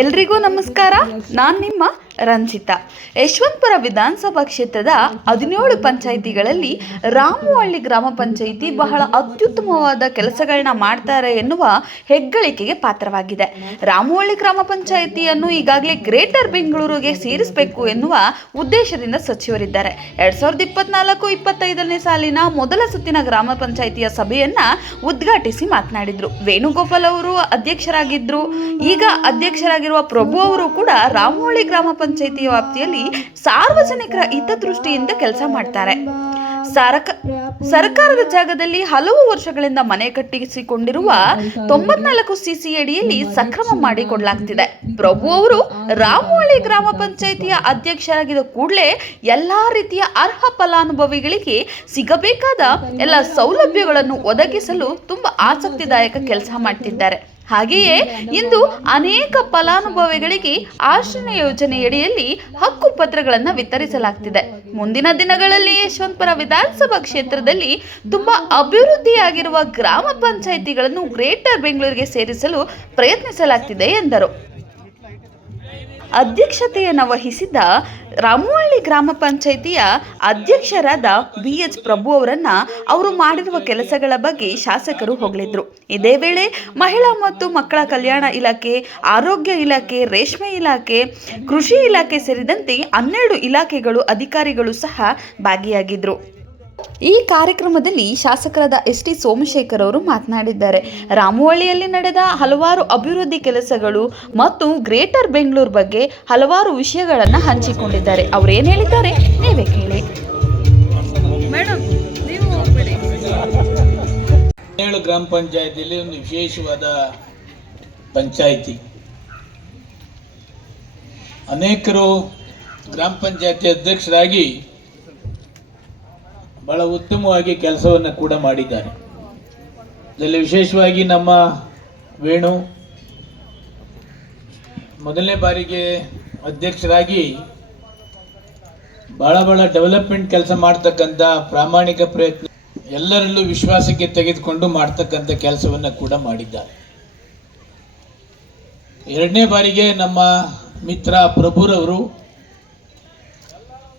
ಎಲ್ರಿಗೂ ನಮಸ್ಕಾರ. ನಾನು ನಿಮ್ಮ ರಂಜಿತಾ. ಯಶವಂತಪುರ ವಿಧಾನಸಭಾ ಕ್ಷೇತ್ರದ 17 ಪಂಚಾಯಿತಿಗಳಲ್ಲಿ ರಾಮವಳ್ಳಿ ಗ್ರಾಮ ಪಂಚಾಯಿತಿ ಬಹಳ ಅತ್ಯುತ್ತಮವಾದ ಕೆಲಸಗಳನ್ನ ಮಾಡ್ತಾರೆ ಎನ್ನುವ ಹೆಗ್ಗಳಿಕೆಗೆ ಪಾತ್ರವಾಗಿದೆ. ರಾಮವಳ್ಳಿ ಗ್ರಾಮ ಪಂಚಾಯಿತಿಯನ್ನು ಈಗಾಗಲೇ ಗ್ರೇಟರ್ ಬೆಂಗಳೂರಿಗೆ ಸೇರಿಸಬೇಕು ಎನ್ನುವ ಉದ್ದೇಶದಿಂದ ಸಚಿವರಿದ್ದಾರೆ. 2024-25ನೇ ಸಾಲಿನ ಮೊದಲ ಸುತ್ತಿನ ಗ್ರಾಮ ಪಂಚಾಯಿತಿಯ ಸಭೆಯನ್ನ ಉದ್ಘಾಟಿಸಿ ಮಾತನಾಡಿದ್ರು. ವೇಣುಗೋಪಾಲ್ ಅವರು ಅಧ್ಯಕ್ಷರಾಗಿದ್ರು. ಈಗ ಅಧ್ಯಕ್ಷರಾಗಿರುವ ಪ್ರಭು ಅವರು ಕೂಡ ರಾಮವಳ್ಳಿ ಗ್ರಾಮ ಪಂಚಾಯಿತಿಯ ವ್ಯಾಪ್ತಿಯಲ್ಲಿ ಸಾರ್ವಜನಿಕರ ಹಿತದೃಷ್ಟಿಯಿಂದ ಕೆಲಸ ಮಾಡ್ತಾರೆ. ಸರ್ಕಾರದ ಜಾಗದಲ್ಲಿ ಹಲವು ವರ್ಷಗಳಿಂದ ಮನೆ ಕಟ್ಟಿಸಿಕೊಂಡಿರುವ 94 ಸಿಸಿ ಅಡಿಯಲ್ಲಿ ಸಕ್ರಮ ಮಾಡಿಕೊಡಲಾಗ್ತಿದೆ. ಪ್ರಭು ಅವರು ರಾಮವಳ್ಳಿ ಗ್ರಾಮ ಪಂಚಾಯಿತಿಯ ಅಧ್ಯಕ್ಷರಾಗಿದ್ದ ಕೂಡಲೇ ಎಲ್ಲಾ ರೀತಿಯ ಅರ್ಹ ಫಲಾನುಭವಿಗಳಿಗೆ ಸಿಗಬೇಕಾದ ಎಲ್ಲ ಸೌಲಭ್ಯಗಳನ್ನು ಒದಗಿಸಲು ತುಂಬಾ ಆಸಕ್ತಿದಾಯಕ ಕೆಲಸ ಮಾಡ್ತಿದ್ದಾರೆ. ಹಾಗೆಯೇ ಇಂದು ಅನೇಕ ಫಲಾನುಭವಿಗಳಿಗೆ ಆಶ್ರಯ ಯೋಜನೆಯಡಿಯಲ್ಲಿ ಹಕ್ಕು ಪತ್ರಗಳನ್ನು ವಿತರಿಸಲಾಗ್ತಿದೆ. ಮುಂದಿನ ದಿನಗಳಲ್ಲಿ ಯಶವಂತಪುರ ವಿಧಾನಸಭಾ ಕ್ಷೇತ್ರದಲ್ಲಿ ತುಂಬಾ ಅಭಿವೃದ್ಧಿಯಾಗಿರುವ ಗ್ರಾಮ ಪಂಚಾಯಿತಿಗಳನ್ನು ಗ್ರೇಟರ್ ಬೆಂಗಳೂರಿಗೆ ಸೇರಿಸಲು ಪ್ರಯತ್ನಿಸಲಾಗ್ತಿದೆ ಎಂದರು. ಅಧ್ಯಕ್ಷತೆಯನ್ನು ವಹಿಸಿದ್ದ ರಾಮವಳ್ಳಿ ಗ್ರಾಮ ಪಂಚಾಯಿತಿಯ ಅಧ್ಯಕ್ಷರಾದ BH ಪ್ರಭು ಅವರನ್ನ ಅವರು ಮಾಡಿರುವ ಕೆಲಸಗಳ ಬಗ್ಗೆ ಶಾಸಕರು ಹೊಗಳಿದ್ರು. ಇದೇ ವೇಳೆ ಮಹಿಳಾ ಮತ್ತು ಮಕ್ಕಳ ಕಲ್ಯಾಣ ಇಲಾಖೆ, ಆರೋಗ್ಯ ಇಲಾಖೆ, ರೇಷ್ಮೆ ಇಲಾಖೆ, ಕೃಷಿ ಇಲಾಖೆ ಸೇರಿದಂತೆ 12 ಇಲಾಖೆಗಳು ಅಧಿಕಾರಿಗಳು ಸಹ ಭಾಗಿಯಾಗಿದ್ರು. ಈ ಕಾರ್ಯಕ್ರಮದಲ್ಲಿ ಶಾಸಕರಾದ ST ಸೋಮಶೇಖರ್ ಅವರು ಮಾತನಾಡಿದ್ದಾರೆ. ರಾಮವಳ್ಳಿಯಲ್ಲಿ ನಡೆದ ಹಲವಾರು ಅಭಿವೃದ್ಧಿ ಕೆಲಸಗಳು ಮತ್ತು ಗ್ರೇಟರ್ ಬೆಂಗಳೂರು ಬಗ್ಗೆ ಹಲವಾರು ವಿಷಯಗಳನ್ನು ಹಂಚಿಕೊಂಡಿದ್ದಾರೆ. ಅವರು ಏನು ಹೇಳಿದ್ದಾರೆ ನೀವೇ ಕೇಳಿ. ಮೇಡಮ್, ನೀವು ಗ್ರಾಮ ಪಂಚಾಯತಿಯಲ್ಲಿ ಒಂದು ವಿಶೇಷವಾದ ಪಂಚಾಯಿತಿ. ಅನೇಕರು ಗ್ರಾಮ ಪಂಚಾಯತಿ ಅಧ್ಯಕ್ಷರಾಗಿ ಬಹಳ ಉತ್ತಮವಾಗಿ ಕೆಲಸವನ್ನು ಕೂಡ ಮಾಡಿದ್ದಾರೆ. ಇದರಲ್ಲಿ ವಿಶೇಷವಾಗಿ ನಮ್ಮ ವೇಣು ಮೊದಲನೇ ಬಾರಿಗೆ ಅಧ್ಯಕ್ಷರಾಗಿ ಬಹಳ ಡೆವಲಪ್ಮೆಂಟ್ ಕೆಲಸ ಮಾಡ್ತಕ್ಕಂಥ ಪ್ರಾಮಾಣಿಕ ಪ್ರಯತ್ನ, ಎಲ್ಲರಲ್ಲೂ ವಿಶ್ವಾಸಕ್ಕೆ ತೆಗೆದುಕೊಂಡು ಮಾಡ್ತಕ್ಕಂಥ ಕೆಲಸವನ್ನು ಕೂಡ ಮಾಡಿದ್ದಾರೆ. ಎರಡನೇ ಬಾರಿಗೆ ನಮ್ಮ ಮಿತ್ರ ಪ್ರಭುರವರು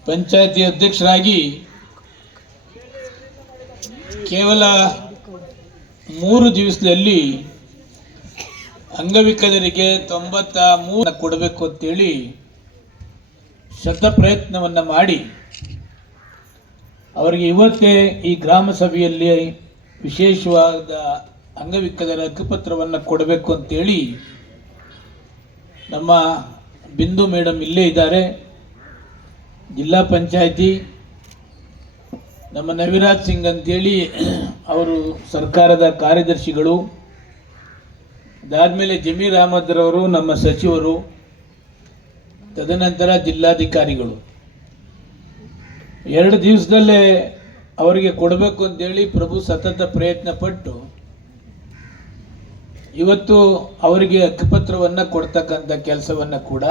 ಪಂಚಾಯತಿ ಅಧ್ಯಕ್ಷರಾಗಿ ಕೇವಲ 3 ದಿವಸದಲ್ಲಿ ಅಂಗವಿಕಲರಿಗೆ 93 ಕೊಡಬೇಕು ಅಂತೇಳಿ ಶತ ಪ್ರಯತ್ನವನ್ನು ಮಾಡಿ ಅವರಿಗೆ ಇವತ್ತೇ ಈ ಗ್ರಾಮ ಸಭೆಯಲ್ಲಿ ವಿಶೇಷವಾದ ಅಂಗವಿಕಲರ ಹಕ್ಕುಪತ್ರವನ್ನು ಕೊಡಬೇಕು ಅಂತೇಳಿ ನಮ್ಮ ಬಿಂದು ಮೇಡಮ್ ಇಲ್ಲೇ ಇದ್ದಾರೆ. ಜಿಲ್ಲಾ ಪಂಚಾಯಿತಿ ನಮ್ಮ ನವಿರಾಜ್ ಸಿಂಗ್ ಅಂತೇಳಿ ಅವರು ಸರ್ಕಾರದ ಕಾರ್ಯದರ್ಶಿಗಳು, ಅದಾದಮೇಲೆ ಜಮೀರ್ ಅಹಮದ್ರವರು ನಮ್ಮ ಸಚಿವರು, ತದನಂತರ ಜಿಲ್ಲಾಧಿಕಾರಿಗಳು. 2 ದಿವಸದಲ್ಲೇ ಅವರಿಗೆ ಕೊಡಬೇಕು ಅಂತೇಳಿ ಪ್ರಭು ಸತತ ಪ್ರಯತ್ನ ಪಟ್ಟು ಇವತ್ತು ಅವರಿಗೆ ಹಕ್ಕುಪತ್ರವನ್ನು ಕೊಡ್ತಕ್ಕಂಥ ಕೆಲಸವನ್ನು ಕೂಡ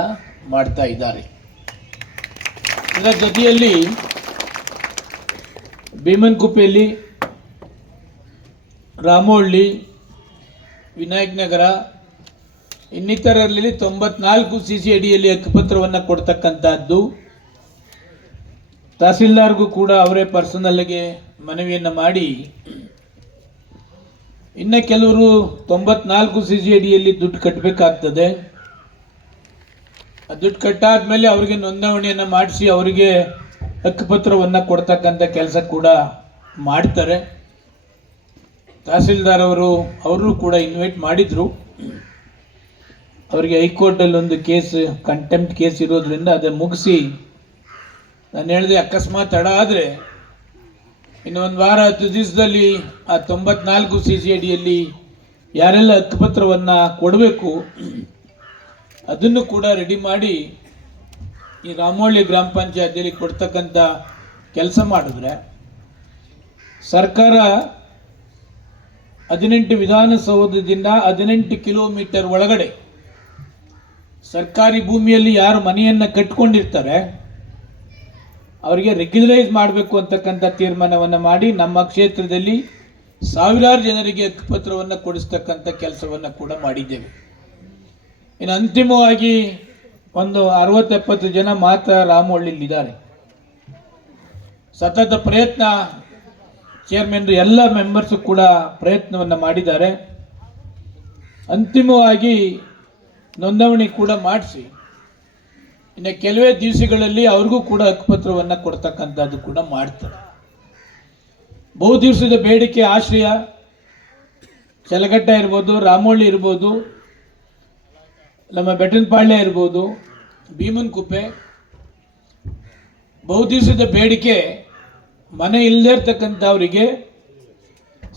ಮಾಡ್ತಾ ಇದ್ದಾರೆ. ಇದರ ಜೊತೆಯಲ್ಲಿ ಭೀಮನ್ಕುಪ್ಪೆಯಲ್ಲಿ, ರಾಮವಳ್ಳಿ, ವಿನಾಯಕ್ ನಗರ ಇನ್ನಿತರರಲ್ಲಿ 94 ಸಿಸಿ ಅಡಿಯಲ್ಲಿ ಹಕ್ಕುಪತ್ರವನ್ನು ಕೊಡ್ತಕ್ಕಂಥದ್ದು. ತಹಸೀಲ್ದಾರ್ಗೂ ಕೂಡ ಅವರೇ ಪರ್ಸನಲ್ಗೆ ಮನವಿಯನ್ನು ಮಾಡಿ, ಇನ್ನು ಕೆಲವರು 94 ಸಿಸಿ ಅಡಿಯಲ್ಲಿ ದುಡ್ಡು ಕಟ್ಟಬೇಕಾಗ್ತದೆ. ಆ ದುಡ್ಡು ಕಟ್ಟಾದ್ಮೇಲೆ ಅವರಿಗೆ ನೋಂದಣಿಯನ್ನು ಮಾಡಿಸಿ ಅವರಿಗೆ ಹಕ್ಕುಪತ್ರವನ್ನು ಕೊಡ್ತಕ್ಕಂಥ ಕೆಲಸ ಕೂಡ ಮಾಡ್ತಾರೆ. ತಹಸೀಲ್ದಾರ್ ಅವರು ಕೂಡ ಇನ್ವೈಟ್ ಮಾಡಿದರು. ಅವರಿಗೆ ಹೈಕೋರ್ಟಲ್ಲಿ ಒಂದು ಕೇಸ್, ಕಂಟೆಂಪ್ಟ್ ಕೇಸ್ ಇರೋದ್ರಿಂದ ಅದೇ ಮುಗಿಸಿ, ನಾನು ಹೇಳಿದೆ ಅಕಸ್ಮಾತ್ ತಡ ಆದರೆ ಇನ್ನು 1 ವಾರ 10 ದಿವಸದಲ್ಲಿ ಆ 94 ಸಿಸಿ ಅಡಿಯಲ್ಲಿ ಯಾರೆಲ್ಲ ಹಕ್ಕುಪತ್ರವನ್ನು ಕೊಡಬೇಕು ಅದನ್ನು ಕೂಡ ರೆಡಿ ಮಾಡಿ ಈ ರಾಮವಳ್ಳಿ ಗ್ರಾಮ ಪಂಚಾಯತಿಯಲ್ಲಿ ಕೊಡ್ತಕ್ಕಂಥ ಕೆಲಸ ಮಾಡಿದ್ರೆ, ಸರ್ಕಾರ 18 ವಿಧಾನಸೌಧದಿಂದ 18 ಕಿಲೋಮೀಟರ್ ಒಳಗಡೆ ಸರ್ಕಾರಿ ಭೂಮಿಯಲ್ಲಿ ಯಾರು ಮನೆಯನ್ನು ಕಟ್ಕೊಂಡಿರ್ತಾರೆ ಅವರಿಗೆ ರೆಗ್ಯುಲರೈಸ್ ಮಾಡಬೇಕು ಅಂತಕ್ಕಂಥ ತೀರ್ಮಾನವನ್ನು ಮಾಡಿ ನಮ್ಮ ಕ್ಷೇತ್ರದಲ್ಲಿ ಸಾವಿರಾರು ಜನರಿಗೆ ಹಕ್ಕುಪತ್ರವನ್ನು ಕೊಡಿಸ್ತಕ್ಕಂಥ ಕೆಲಸವನ್ನು ಕೂಡ ಮಾಡಿದ್ದೇವೆ. ಇನ್ನು ಅಂತಿಮವಾಗಿ ಒಂದು 60-70 ಜನ ಮಾತ್ರ ರಾಮವಳ್ಳಿಲಿದ್ದಾರೆ. ಸತತ ಪ್ರಯತ್ನ, ಚೇರ್ಮನ್ ಎಲ್ಲ ಮೆಂಬರ್ಸ್ ಕೂಡ ಪ್ರಯತ್ನವನ್ನು ಮಾಡಿದ್ದಾರೆ. ಅಂತಿಮವಾಗಿ ನೋಂದಣಿ ಕೂಡ ಮಾಡಿಸಿ ಇನ್ನು ಕೆಲವೇ ದಿವಸಗಳಲ್ಲಿ ಅವ್ರಿಗೂ ಕೂಡ ಹಕ್ಕುಪತ್ರವನ್ನು ಕೊಡ್ತಕ್ಕಂಥದ್ದು ಕೂಡ ಮಾಡ್ತಾರೆ. ಬಹು ದಿವಸದ ಬೇಡಿಕೆ ಆಶ್ರಯ ಚಲಗಟ್ಟ ಇರ್ಬೋದು, ರಾಮೋಳಿ ಇರ್ಬೋದು, ನಮ್ಮ ಬೆಟ್ಟನಪಾಳ್ಯ ಇರ್ಬೋದು, ಭೀಮನಕುಪ್ಪೆ, ಬಹು ದಿವಸದ ಬೇಡಿಕೆ ಮನೆ ಇಲ್ಲದೇ ಇರ್ತಕ್ಕಂಥವರಿಗೆ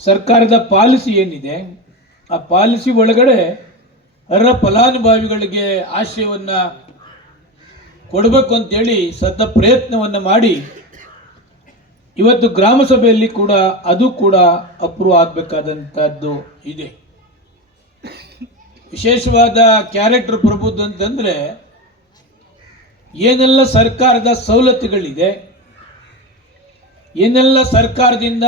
ಸರ್ಕಾರದ ಪಾಲಿಸಿ ಏನಿದೆ ಆ ಪಾಲಿಸಿ ಒಳಗಡೆ ಅರ್ಹ ಫಲಾನುಭವಿಗಳಿಗೆ ಆಶ್ರಯವನ್ನು ಕೊಡಬೇಕು ಅಂತೇಳಿ ಸತತ ಪ್ರಯತ್ನವನ್ನು ಮಾಡಿ ಇವತ್ತು ಗ್ರಾಮ ಸಭೆಯಲ್ಲಿ ಕೂಡ ಅದು ಕೂಡ ಅಪ್ರೂವ್ ಆಗಬೇಕಾದಂಥದ್ದು ಇದೆ. ವಿಶೇಷವಾದ ಕ್ಯಾರೆಕ್ಟರ್ ಪ್ರಭುತ್ವ ಅಂತಂದರೆ ಏನೆಲ್ಲ ಸರ್ಕಾರದ ಸವಲತ್ತುಗಳಿದೆ, ಏನೆಲ್ಲ ಸರ್ಕಾರದಿಂದ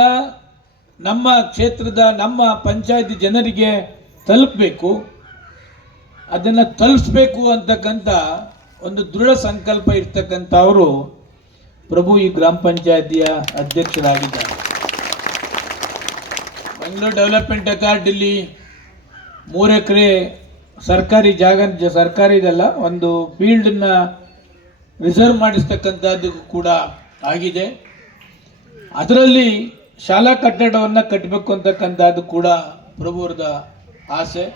ನಮ್ಮ ಕ್ಷೇತ್ರದ ನಮ್ಮ ಪಂಚಾಯತಿ ಜನರಿಗೆ ತಲುಪಬೇಕು, ಅದನ್ನು ತಲುಪಿಸ್ಬೇಕು ಅಂತಕ್ಕಂಥ ಒಂದು ದೃಢ ಸಂಕಲ್ಪ ಇರ್ತಕ್ಕಂಥವರು ಪ್ರಭು ಈ ಗ್ರಾಮ ಪಂಚಾಯತಿಯ ಅಧ್ಯಕ್ಷರಾಗಿದ್ದಾರೆ. ಬೆಂಗಳೂರು ಡೆವಲಪ್ಮೆಂಟ್ ಅಥಾರಿಟಿಲಿ 3 ಎಕರೆ ಸರ್ಕಾರಿ ಜಾಗ, ಸರ್ಕಾರಿ ಇದಲ್ಲ, ಒಂದು ಫೀಲ್ಡನ್ನು ರಿಸರ್ವ್ ಮಾಡಿಸ್ತಕ್ಕಂಥದ್ದು ಕೂಡ ಆಗಿದೆ. ಅದರಲ್ಲಿ ಶಾಲಾ ಕಟ್ಟಡವನ್ನು ಕಟ್ಟಬೇಕು ಅಂತಕ್ಕಂಥದ್ದು ಕೂಡ ಪ್ರಭುವರದ ಆಸೆ.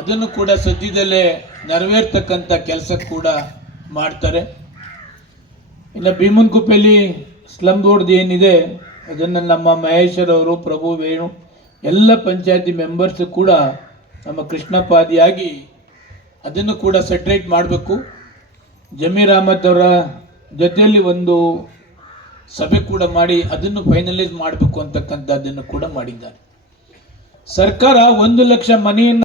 ಅದನ್ನು ಕೂಡ ಸದ್ಯದಲ್ಲೇ ನೆರವೇರ್ತಕ್ಕಂಥ ಕೆಲಸ ಕೂಡ ಮಾಡ್ತಾರೆ. ಇನ್ನು ಭೀಮನಕುಪ್ಪೆಯಲ್ಲಿ ಸ್ಲಮ್ ಬೋರ್ಡ್ ಏನಿದೆ ಅದನ್ನು ನಮ್ಮ ಮಹೇಶ್ವರವರು, ಪ್ರಭು, ವೇಣು ಎಲ್ಲ ಪಂಚಾಯತಿ ಮೆಂಬರ್ಸ್ ಕೂಡ ನಮ್ಮ ಕೃಷ್ಣಪಾದಿಯಾಗಿ ಅದನ್ನು ಕೂಡ ಸೆಟ್ರೇಟ್ ಮಾಡಬೇಕು. ಜಮೀರ್ ಅಹಮದ್ ಅವರ ಜೊತೆಯಲ್ಲಿ ಒಂದು ಸಭೆ ಕೂಡ ಮಾಡಿ ಅದನ್ನು ಫೈನಲೈಸ್ ಮಾಡಬೇಕು ಅಂತಕ್ಕಂಥದ್ದನ್ನು ಕೂಡ ಮಾಡಿದ್ದಾರೆ. ಸರ್ಕಾರ 1 ಲಕ್ಷ ಮನೆಯನ್ನು